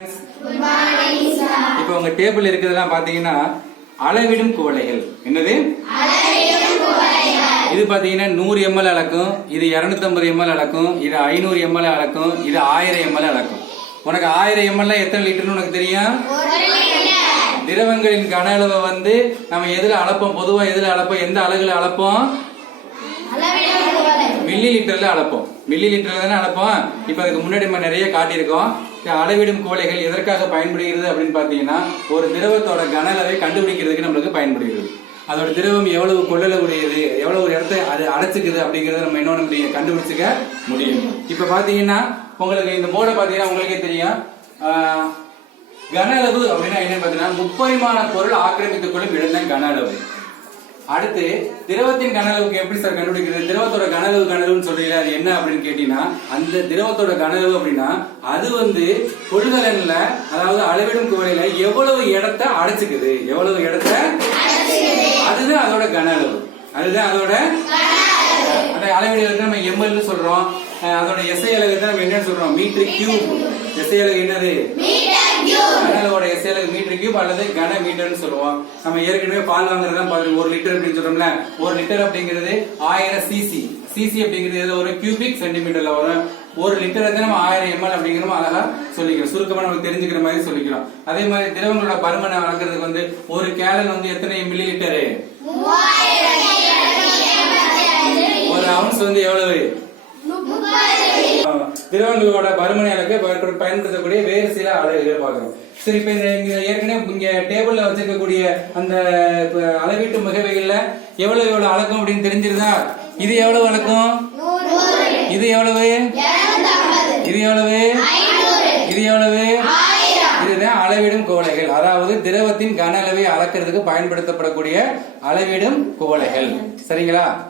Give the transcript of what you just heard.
இப்போ உங்க டேபிள் இருக்கிறதெல்லாம் பாத்தீங்கன்னா அளவிடும் குவளைகள். என்னது? இது பாத்தீங்கன்னா 100 ml அளக்கும், இது 250 ml அளக்கும், இது 500 ml அளக்கும், இது 1000 ml அளக்கும். உனக்கு 1000 ml எத்தனை லிட்டர்னு உனக்கு தெரியும்? திரவங்களின் கன அளவை வந்து நம்ம எதுல அளப்போம்? பொதுவா எதுல அளப்போம்? எந்த அலகுல அளப்போம்? மில்லி லிட்டர்ல அளப்போம். மில்லி லிட்டர்ல தானே அளப்போம். இப்ப அதுக்கு முன்னாடி நம்ம நிறைய காட்டியிருக்கோம். அளவிடும் குவளைகள் எதற்காக பயன்படுகிறது அப்படின்னு பாத்தீங்கன்னா, ஒரு திரவத்தோட கன அளவை கண்டுபிடிக்கிறதுக்கு நம்மளுக்கு பயன்படுகிறது. அதோட திரவம் எவ்வளவு கொள்ளளவுடையது, எவ்வளவு ஒரு இடத்தை அது அடைச்சுக்குது அப்படிங்கறத நம்ம என்ன கண்டுபிடிச்சுக்க முடியும். இப்ப பாத்தீங்கன்னா உங்களுக்கு இந்த போர்டை பாத்தீங்கன்னா உங்களுக்கே தெரியும். கன அளவு அப்படின்னா என்னன்னு பாத்தீங்கன்னா, முப்பரிமாண பொருள் ஆக்கிரமித்துக் கொள்ளும் இடம் தான் கன அளவு. அடுத்து திரவத்தின் கன அளவுக்கு எப்படி சார் கண்டுபிடிக்கிறது? திரவத்தோட கன அளவுன்னு சொல்றீங்களா, அது என்ன அப்படின்னு கேட்டீங்கன்னா, அந்த திரவத்தோட கன அளவு அப்படின்னா அது வந்து கொள்கலன்ல, அதாவது அளவிடும் குவளையில எவ்வளவு இடத்தை அடைச்சுக்குது, எவ்வளவு இடத்தை, அதுதான் அதோட கன அளவு. அதுதான் அதோட அந்த அளவீடு நம்ம எம்எல் சொல்றோம். அதோட எஸ்ஐ அலகு நம்ம என்ன சொல்றோம்? Metre cube. எஸ்ஐ அலகு என்னது? கனளவோட எஸ்ஐ அலகு மீட்டர் கியூப் அல்லது கன மீட்டர்னு சொல்லுவோம். நம்ம ஏற்கனவே பால் வாங்குறதுதான் 1 லிட்டர் அப்படின்னு சொல்றோம்ல. 1 லிட்டர் அப்படிங்கிறது 1000 சிசி. சிசி அப்படிங்கிறது ஒரு கியூபிக் சென்டிமீட்டர்ல வரும். 1 லிட்டர் நம்ம 1000 ml அப்படிங்கிறோம். அழகா சொல்லிக்கிறோம், சுருக்கமா நமக்கு தெரிஞ்சுக்கிற மாதிரி சொல்லிக்கிறோம். அதே மாதிரி திரவங்களோட பருமனை வளர்க்கறதுக்கு வந்து ஒரு கேலன் வந்து எத்தனை மில்லி லிட்டரு? 1 ounce வந்து எவ்வளவு? திரவங்களோட பருமனை அளக்க பயன்படுத்தக்கூடிய வேறு சில அலகுகள் பார்க்கிறோம். சரி, இப்ப ஏற்கனவே இங்க டேபிள்ல வச்சிருக்கக்கூடிய அந்த அளவீட்டு மிகவைகள்ல எவ்வளவு அளக்கும் அப்படின்னு தெரிஞ்சிருந்தா, இது எவ்வளவு அளக்கும்? இது எவ்வளவு? இது எவ்வளவு? இது எவ்வளவு? இதுதான் அளவிடும் குவளைகள். அதாவது திரவத்தின் கன அளவை அளக்கிறதுக்கு பயன்படுத்தப்படக்கூடிய அளவிடும் குவளைகள். சரிங்களா?